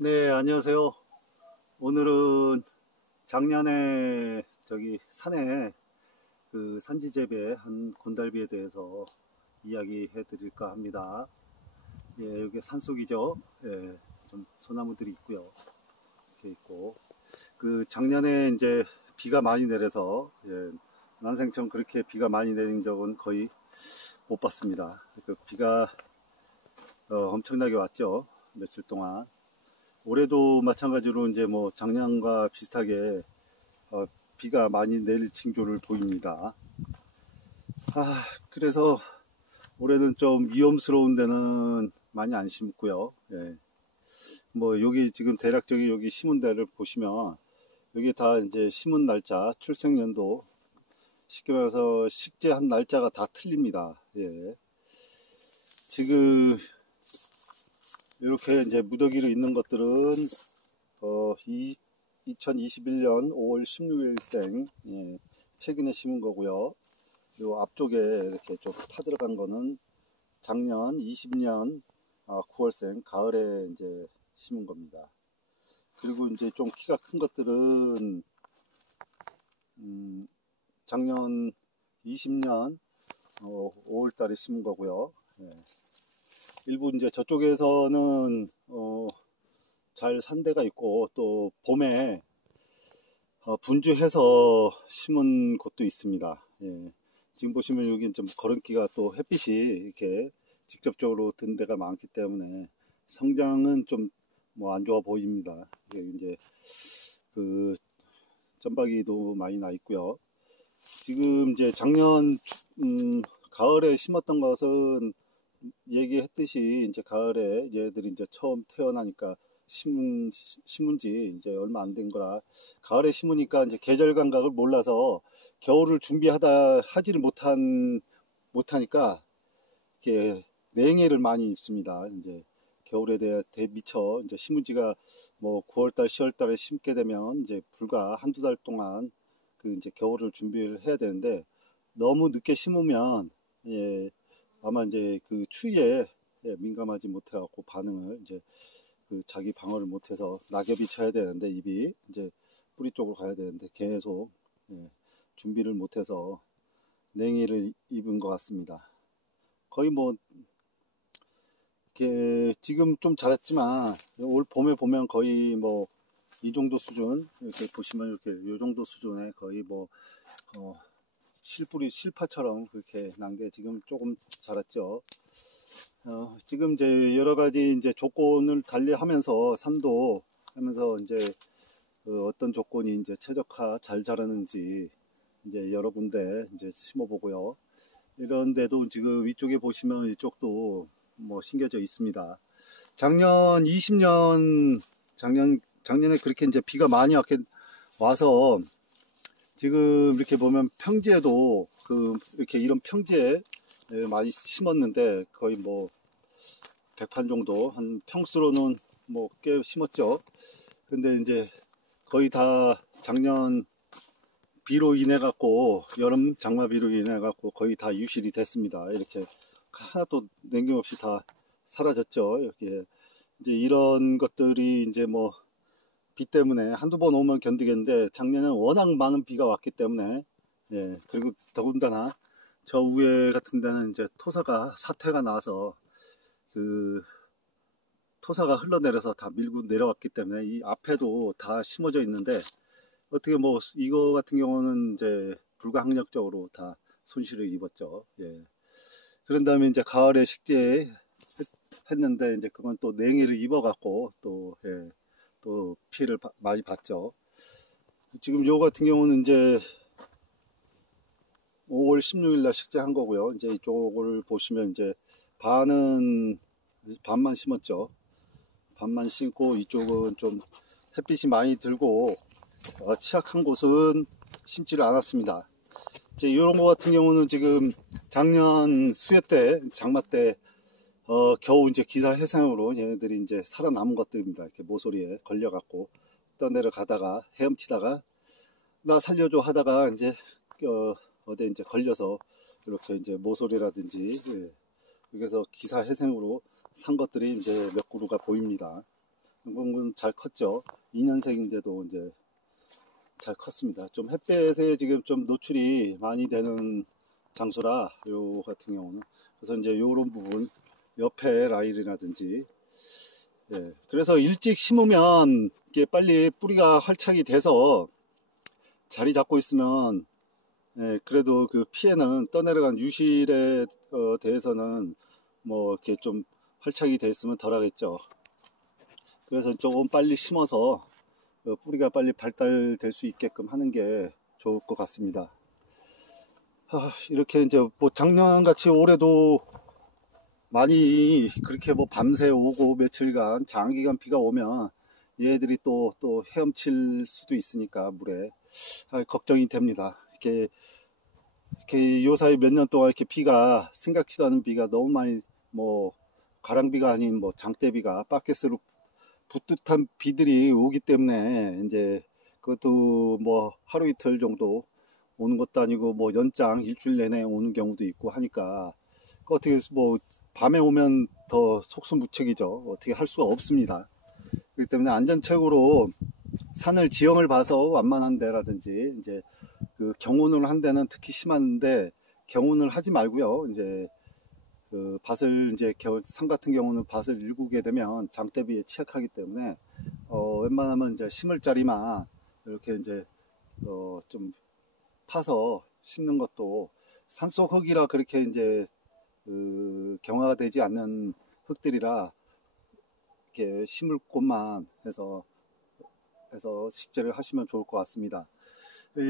네, 안녕하세요. 오늘은 작년에 저기 산에 그 산지 재배한 곤달비에 대해서 이야기해 드릴까 합니다. 예, 여기 산속이죠. 예, 좀 소나무들이 있고요. 이렇게 있고. 그 작년에 이제 비가 많이 내려서, 예, 난생처럼 그렇게 비가 많이 내린 적은 거의 못 봤습니다. 그 비가 엄청나게 왔죠. 며칠 동안. 올해도 마찬가지로 이제 뭐 작년과 비슷하게 어, 비가 많이 내릴 징조를 보입니다. 그래서 올해는 좀 위험스러운 데는 많이 안 심고요. 예. 뭐 여기 지금 대략적인 여기 심은 데를 보시면 여기 다 이제 심은 날짜, 출생연도, 쉽게 말해서 식재한 날짜가 다 틀립니다. 예. 지금 이렇게 이제 무더기로 있는 것들은 2021년 5월 16일생 최근에 심은 거고요. 요 앞쪽에 이렇게 좀 타들어간 거는 작년 20년 9월생 가을에 이제 심은 겁니다. 그리고 이제 좀 키가 큰 것들은 작년 20년 5월 달에 심은 거고요. 예. 일부 이제 저쪽에서는 잘 산 데가 있고 또 봄에 분주해서 심은 곳도 있습니다. 예. 지금 보시면 여기 좀 걸음기가 또 햇빛이 이렇게 직접적으로 든 데가 많기 때문에 성장은 좀 뭐 안 좋아 보입니다. 이제 그 점박이도 많이 나 있고요. 지금 이제 작년 가을에 심었던 것은 얘기했듯이 이제 가을에 얘들이 이제 처음 태어나니까 심은 지 이제 얼마 안 된 거라 가을에 심으니까 이제 계절 감각을 몰라서 겨울을 준비하다 하지를 못하니까 이렇게 냉해를 많이 입습니다. 이제 겨울에 대해 미처 이제 심은 지가 뭐 9월달, 10월달에 심게 되면 이제 불과 한두 달 동안 그 이제 겨울을 준비를 해야 되는데 너무 늦게 심으면 예, 아마 이제 그 추위에 민감하지 못해갖고 반응을 이제 그 자기 방어를 못해서 낙엽이 쳐야 되는데 잎이 이제 뿌리 쪽으로 가야 되는데 계속 준비를 못해서 냉이를 입은 것 같습니다. 거의 뭐 이렇게 지금 좀 자랐지만 올 봄에 보면 거의 뭐 이 정도 수준 이렇게 보시면 이렇게 요 정도 수준에 거의 뭐 실뿌리 실파처럼 그렇게 난 게 지금 조금 자랐죠. 지금 이제 여러 가지 이제 조건을 달리하면서 산도 하면서 이제 어떤 조건이 이제 최적화 잘 자라는지 이제 여러 군데 이제 심어보고요. 이런데도 지금 위쪽에 보시면 이쪽도 뭐 심겨져 있습니다. 작년 20년 작년에 그렇게 이제 비가 많이 와서 지금 이렇게 보면 평지에도 이렇게 이런 평지에 많이 심었는데 거의 뭐 100판 정도 한 평수로는 뭐 꽤 심었죠. 근데 이제 거의 다 작년 비로 인해 갖고 여름 장마비로 인해 갖고 거의 다 유실이 됐습니다. 이렇게 하나도 남김없이 다 사라졌죠. 이렇게 이제 이런 것들이 이제 뭐 비 때문에 한두 번 오면 견디겠는데 작년에 워낙 많은 비가 왔기 때문에 그리고 더군다나 저 위에 같은 데는 이제 사태가 나서 그 토사가 흘러내려서 다 밀고 내려왔기 때문에 이 앞에도 다 심어져 있는데 어떻게 뭐 이거 같은 경우는 이제 불가항력적으로 다 손실을 입었죠. 예. 그런 다음에 이제 가을에 식재 했는데 이제 그건 또 냉해를 입어갖고 또 피해를 많이 봤죠. 지금 요 같은 경우는 이제 5월 16일 날 식재한 거고요. 이제 이쪽을 보시면 이제 반만 심었죠. 반만 심고 이쪽은 좀 햇빛이 많이 들고 취약한 곳은 심지를 않았습니다. 이제 이런 거 같은 경우는 지금 작년 수해 때, 장마 때 겨우 이제 기사 해상으로 얘네들이 이제 살아남은 것들입니다. 이렇게 모서리에 걸려갖고 떠내려가다가 헤엄치다가 나 살려줘 하다가 이제 어디 이제 걸려서 이렇게 이제 모서리라든지 여기서 기사 해상으로 산 것들이 이제 몇 그루가 보입니다. 당근은 잘 컸죠. 2년생인데도 이제 잘 컸습니다. 좀 햇볕에 지금 좀 노출이 많이 되는 장소라 요 같은 경우는, 그래서 이제 요런 부분 옆에 라인이라든지, 예, 그래서 일찍 심으면 이게 빨리 뿌리가 활착이 돼서 자리 잡고 있으면, 예, 그래도 그 피해는 떠내려간 유실에 대해서는 뭐 이렇게 좀 활착이 돼 있으면 덜 하겠죠. 그래서 조금 빨리 심어서 뿌리가 빨리 발달될 수 있게끔 하는 게 좋을 것 같습니다. 이렇게 이제 뭐 작년 같이 올해도 많이 그렇게 뭐 밤새 오고 며칠간 장기간 비가 오면 얘들이 또 헤엄칠 수도 있으니까 물에 걱정이 됩니다. 이렇게 요 사이 몇 년 동안 이렇게 비가 생각지도 않은 비가 너무 많이, 뭐 가랑비가 아닌 뭐 장대비가 바켓으로 붓듯한 비들이 오기 때문에 이제 그것도 뭐 하루 이틀 정도 오는 것도 아니고 뭐 연장 일주일 내내 오는 경우도 있고 하니까 어떻게 뭐 밤에 오면 더 속수무책이죠. 어떻게 할 수가 없습니다. 그렇기 때문에 안전책으로 산을 지형을 봐서 완만한 데라든지, 이제 그 경운을 한 데는 특히 심한데 경운을 하지 말고요. 이제 그 밭을 이제 산 같은 경우는 밭을 일구게 되면 장대비에 취약하기 때문에 웬만하면 이제 심을 자리만 이렇게 이제 좀 파서 심는 것도, 산속 흙이라 그렇게 이제 경화가 되지 않는 흙들이라 이렇게 심을 곳만 해서 식재를 하시면 좋을 것 같습니다.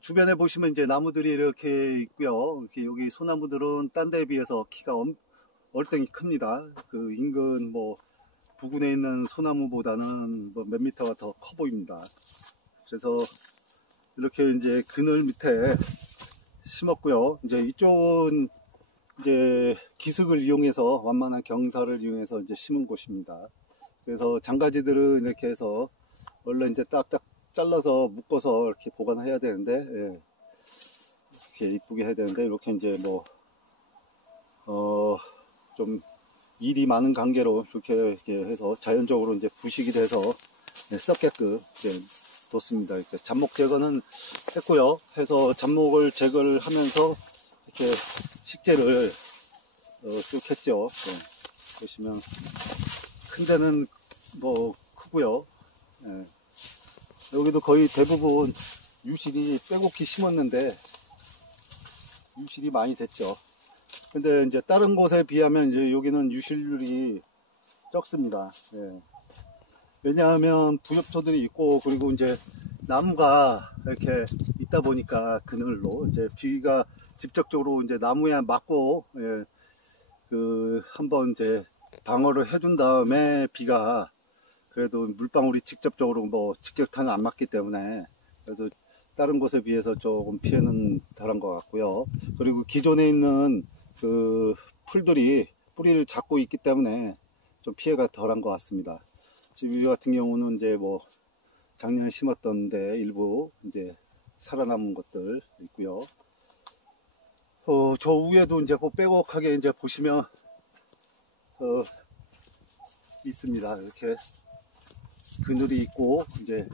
주변에 보시면 이제 나무들이 이렇게 있고요. 이렇게 여기 소나무들은 딴 데에 비해서 키가 얼탱이 큽니다. 그 인근 뭐 부근에 있는 소나무보다는 뭐 몇 미터가 더 커 보입니다. 그래서 이렇게 이제 그늘 밑에 심었고요. 이제 이쪽은 이제 기슭을 이용해서, 완만한 경사를 이용해서 이제 심은 곳입니다. 그래서 장가지들은 이렇게 해서 원래 이제 딱딱 잘라서 묶어서 이렇게 보관해야 되는데, 예, 이렇게 이쁘게 해야 되는데, 이렇게 이제 뭐 좀 일이 많은 관계로 이렇게 해서 자연적으로 이제 부식이 돼서 썩게끔 뒀습니다. 이렇게 잡목 제거는 했고요. 해서 잡목을 제거를 하면서 이렇게 식재를 쭉 했죠. 보시면 큰 데는 뭐 크고요. 예. 여기도 거의 대부분 유실이 빼곡히 심었는데 유실이 많이 됐죠. 근데 이제 다른 곳에 비하면 이제 여기는 유실률이 적습니다. 예. 왜냐하면 부엽토들이 있고, 그리고 이제 나무가 이렇게 있다 보니까 그늘로 이제 비가 직접적으로 이제 나무에 맞고, 예, 그 한번 이제 방어를 해준 다음에 비가 그래도 물방울이 직접적으로 뭐 직격탄은 안 맞기 때문에 그래도 다른 곳에 비해서 조금 피해는 덜한 것 같고요. 그리고 기존에 있는 그 풀들이 뿌리를 잡고 있기 때문에 좀 피해가 덜한 것 같습니다. 지금 이 같은 경우는 이제 뭐 작년에 심었던데 일부 이제 살아남은 것들 있고요. 저 위에도 이제 빼곡하게 이제 보시면 있습니다. 이렇게 그늘이 있고, 이제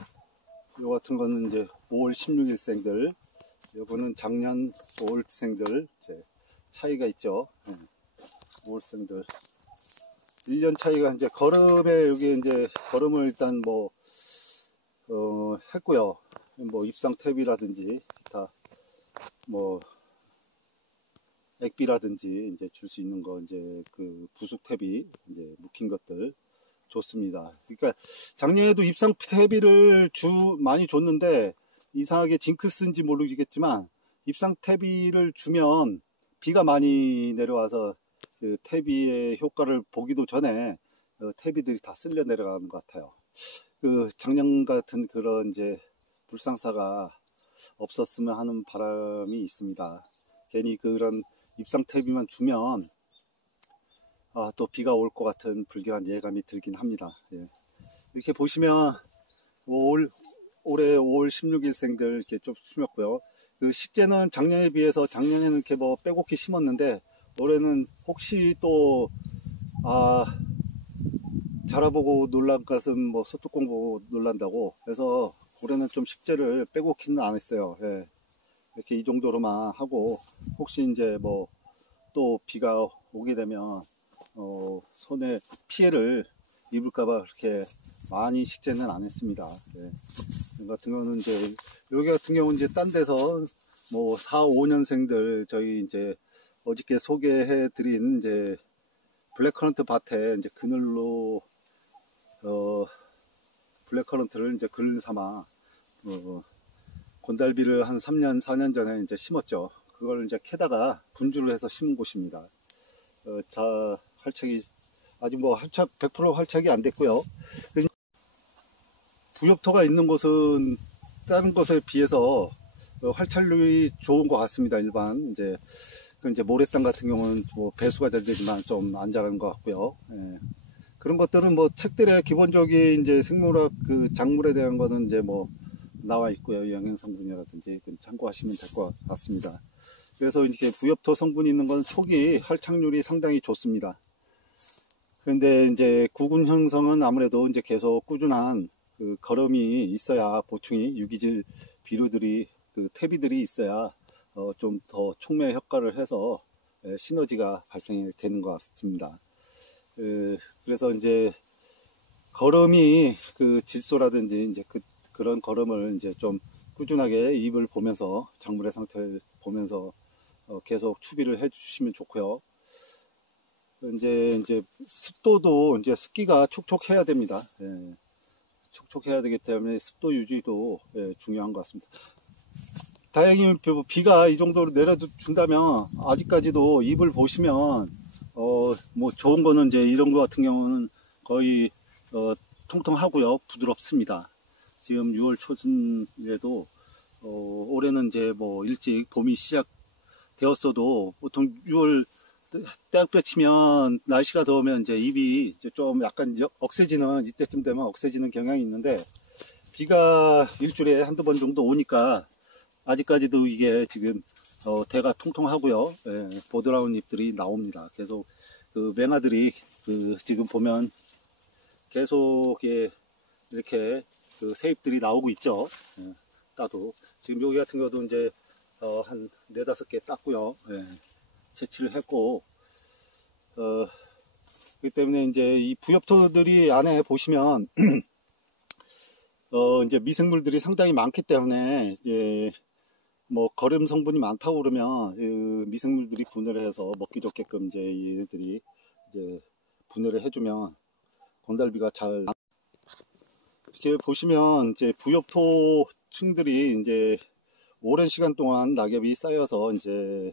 요 같은 거는 이제 5월 16일생들, 요거는 작년 5월생들, 이제 차이가 있죠. 5월생들 1년 차이가, 이제 거름에 여기 이제 거름을 일단 뭐 했고요. 뭐 입상 탭이라든지 기타 뭐 액비라든지 이제 줄 수 있는 거, 이제 그 부속 탭이 이제 묵힌 것들 좋습니다. 그러니까 작년에도 입상 탭이를 많이 줬는데, 이상하게 징크스인지 모르겠지만 입상 탭이를 주면 비가 많이 내려와서 그 탭이의 효과를 보기도 전에 탭이들이 다 쓸려 내려가는 것 같아요. 그 작년 같은 그런 이제 불상사가 없었으면 하는 바람이 있습니다. 괜히 그런 입상 탭이만 주면 또 비가 올 것 같은 불길한 예감이 들긴 합니다. 예. 이렇게 보시면 올해 5월 16일생들 이렇게 좀 심었고요. 그 식재는 작년에 비해서, 작년에는 이렇게 뭐 빼곡히 심었는데 올해는 혹시 또 자라보고 놀란 것은 뭐 소뚜껑 보고 놀란다고. 그래서 올해는 좀 식재를 빼곡히는 안 했어요. 예. 이렇게 이 정도로만 하고, 혹시 이제 뭐 또 비가 오게 되면 손에 피해를 입을까봐 그렇게 많이 식재는 안 했습니다. 예. 이 같은 경우는 이제 여기 같은 경우는 이제 딴 데서 뭐 4, 5년생들 저희 이제 어저께 소개해 드린 이제 블랙커런트 밭에 이제 그늘로 블랙커런트를 이제 그늘 삼아 곤달비를 한 3년, 4년 전에 이제 심었죠. 그걸 이제 캐다가 분주를 해서 심은 곳입니다. 자, 활착이, 아직 뭐 활착, 100% 활착이 안 됐고요. 부엽토가 있는 곳은 다른 곳에 비해서 활착률이 좋은 것 같습니다. 일반, 이제 모래땅 같은 경우는 뭐 배수가 잘 되지만 좀 안 자라는 것 같고요. 예. 그런 것들은 뭐 책들에 기본적인 이제 생물학 그 작물에 대한 거는 이제 뭐 나와 있고요. 영양 성분이라든지 참고하시면 될 것 같습니다. 그래서 이렇게 부엽토 성분이 있는 건 초기 활착률이 상당히 좋습니다. 그런데 이제 구근 형성은 아무래도 이제 계속 꾸준한 그 걸음이 있어야, 보충이 유기질 비료들이 그 퇴비들이 있어야 좀 더 촉매 효과를 해서 시너지가 발생되는 것 같습니다. 그래서 이제 걸음이 그 질소라든지 이제 그런 걸음을 이제 좀 꾸준하게 잎을 보면서 작물의 상태를 보면서 계속 추비를 해 주시면 좋고요. 이제 습도도 이제 습기가 촉촉해야 됩니다. 예, 촉촉해야 되기 때문에 습도 유지도 중요한 것 같습니다. 다행히 비가 이 정도로 내려준다면 아직까지도 잎을 보시면 뭐 좋은 거는 이제 이런 거 같은 경우는 거의 통통하고요, 부드럽습니다. 지금 6월 초순에도 올해는 이제 뭐 일찍 봄이 시작되었어도 보통 6월 때학볕 치면 날씨가 더우면 이제 잎이 이제 좀 약간 억세지는, 이때쯤 되면 억세지는 경향이 있는데, 비가 일주일에 한두 번 정도 오니까 아직까지도 이게 지금 대가 통통하고요. 예, 보드라운 잎들이 나옵니다. 계속 그 맹아들이 지금 보면 계속 이렇게 그 새잎들이 나오고 있죠. 예, 따도 지금 여기 같은 경우도 이제 한 4-5개 땄고요. 예, 채취를 했고, 그렇기 때문에 이제 이 부엽토들이 안에 보시면 이제 미생물들이 상당히 많기 때문에 이제 뭐 거름 성분이 많다고 그러면 그 미생물들이 분해를 해서 먹기 좋게끔 이제 얘네들이 이제 분해를 해주면 곤달비가 잘, 이렇게 보시면 이제 부엽토층들이 이제 오랜 시간 동안 낙엽이 쌓여서 이제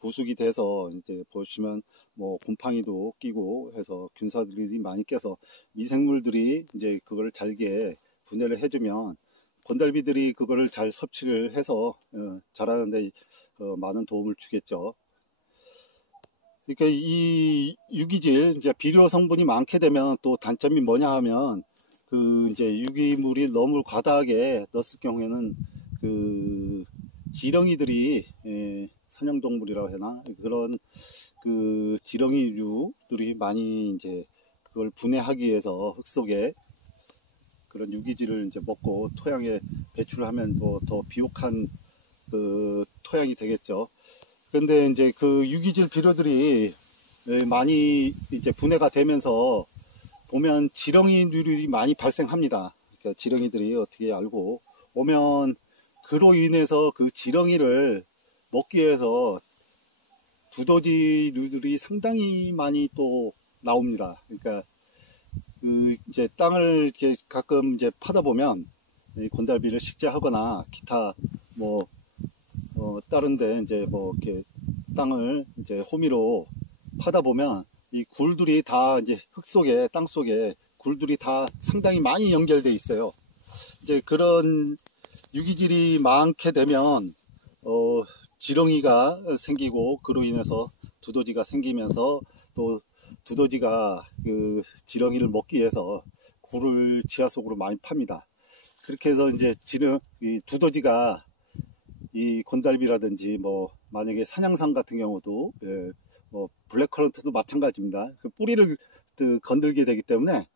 부숙이 돼서 이제 보시면 뭐 곰팡이도 끼고 해서 균사들이 많이 껴서 미생물들이 이제 그걸 잘게 분해를 해주면 곤달비들이 그거를 잘 섭취를 해서 자라는데 많은 도움을 주겠죠. 그러니까 이 유기질, 이제 비료 성분이 많게 되면 또 단점이 뭐냐 하면 그 이제 유기물이 너무 과다하게 넣었을 경우에는 그 지렁이들이, 선형동물이라고 해나 그런 그 지렁이류들이 많이 이제 그걸 분해하기 위해서 흙 속에 그런 유기질을 이제 먹고 토양에 배출하면 뭐 더 비옥한 그 토양이 되겠죠. 그런데 이제 그 유기질 비료들이 많이 이제 분해가 되면서 보면 지렁이들이 많이 발생합니다. 그러니까 지렁이들이 어떻게 알고 오면 그로 인해서 그 지렁이를 먹기 위해서 두더지류들이 상당히 많이 또 나옵니다. 그러니까 그 이제 땅을 이렇게 가끔 이제 파다 보면 곤달비를 식재하거나 기타 뭐 다른데 이제 뭐 이렇게 땅을 이제 호미로 파다 보면 이 굴들이 다 이제 흙 속에, 땅 속에 굴들이 다 상당히 많이 연결돼 있어요. 이제 그런 유기질이 많게 되면 지렁이가 생기고 그로 인해서 두더지가 생기면서 또 두더지가 그 지렁이를 먹기 위해서 굴을 지하 속으로 많이 팝니다. 그렇게 해서 이제 이 두더지가 이 곤달비라든지 뭐 만약에 산양상 같은 경우도 뭐 블랙커런트도 마찬가지입니다. 그 뿌리를 건들게 되기 때문에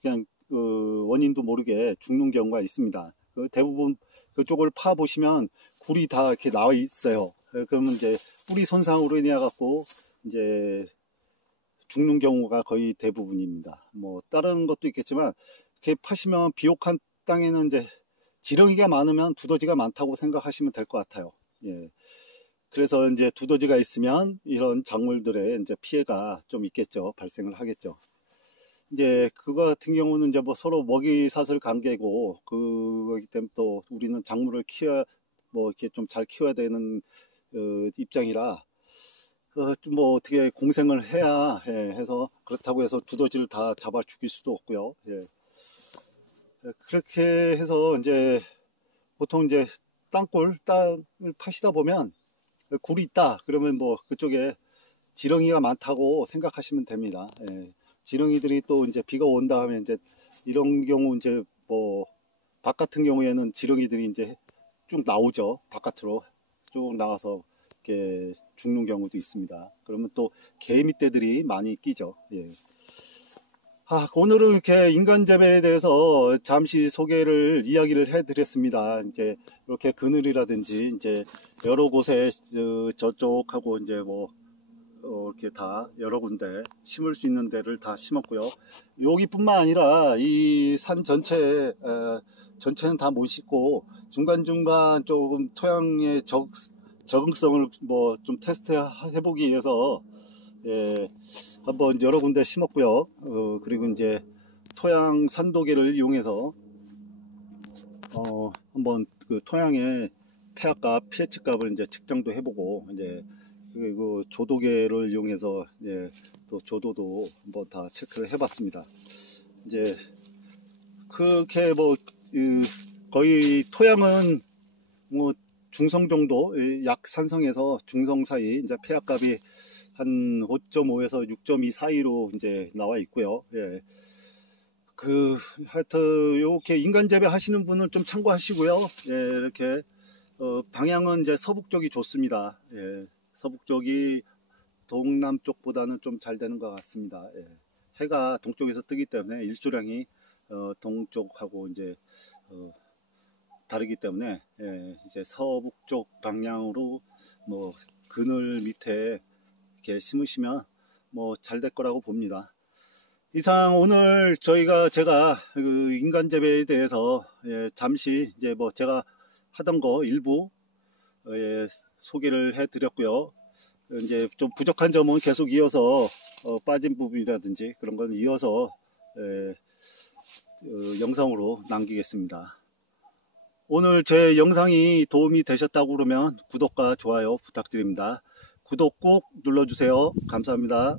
그냥 원인도 모르게 죽는 경우가 있습니다. 대부분 그쪽을 파 보시면 굴이 다 이렇게 나와 있어요. 그러면 이제 뿌리 손상으로 인해 갖고 이제 죽는 경우가 거의 대부분입니다. 뭐 다른 것도 있겠지만 이렇게 파시면 비옥한 땅에는 이제 지렁이가 많으면 두더지가 많다고 생각하시면 될 것 같아요. 예. 그래서 이제 두더지가 있으면 이런 작물들의 이제 피해가 좀 있겠죠. 발생을 하겠죠. 이제 그거 같은 경우는 이제 뭐 서로 먹이사슬 관계고 그거기 때문에 또 우리는 작물을 뭐 이렇게 좀 잘 키워야 되는 입장이라 뭐 어떻게 공생을 해야 해서 그렇다고 해서 두더지를 다 잡아 죽일 수도 없고요. 예. 그렇게 해서 이제 보통 이제 땅을 파시다 보면 굴이 있다 그러면 뭐 그쪽에 지렁이가 많다고 생각하시면 됩니다. 예. 지렁이들이 또 이제 비가 온다 하면 이제 이런 경우 이제 뭐 밭 같은 경우에는 지렁이들이 이제 쭉 나오죠. 바깥으로 쭉 나와서 이렇게 죽는 경우도 있습니다. 그러면 또 개미떼들이 많이 끼죠. 예. 오늘은 이렇게 인간 재배에 대해서 잠시 이야기를 해드렸습니다. 이제 이렇게 그늘이라든지 이제 여러 곳에 저쪽하고 이제 뭐 이렇게 다 여러 군데 심을 수 있는 데를 다 심었고요. 여기뿐만 아니라 이 산 전체는 다 못 심고 중간중간 조금 토양의 적응성을 뭐 좀 테스트 해보기 위해서 한번 여러 군데 심었고요. 그리고 이제 토양 산도계를 이용해서 한번 그 토양의 폐합값, pH 값을 이제 측정도 해보고 이제 그리고 조도계를 이용해서 또 조도도 한번 다 체크를 해봤습니다. 이제 그렇게 뭐 거의 토양은 뭐 중성 정도, 약산성에서 중성 사이 이제 폐합값이 한 5.5에서 6.2 사이로 이제 나와 있고요. 예. 하여튼 이렇게 인간 재배 하시는 분은 좀 참고하시고요. 예, 이렇게 방향은 이제 서북 쪽이 좋습니다. 예, 서북 쪽이 동남 쪽보다는 좀 잘 되는 것 같습니다. 예. 해가 동쪽에서 뜨기 때문에 일조량이 동쪽하고 이제 다르기 때문에 이제 서북 쪽 방향으로 뭐 그늘 밑에 이렇게 심으시면 뭐 잘 될 거라고 봅니다. 이상 오늘 제가 그 인간 재배에 대해서 잠시 이제 뭐 제가 하던 거 일부 소개를 해 드렸고요. 이제 좀 부족한 점은 계속 이어서 빠진 부분이라든지 그런 건 이어서 영상으로 남기겠습니다. 오늘 제 영상이 도움이 되셨다고 그러면 구독과 좋아요 부탁드립니다. 구독 꼭 눌러주세요. 감사합니다.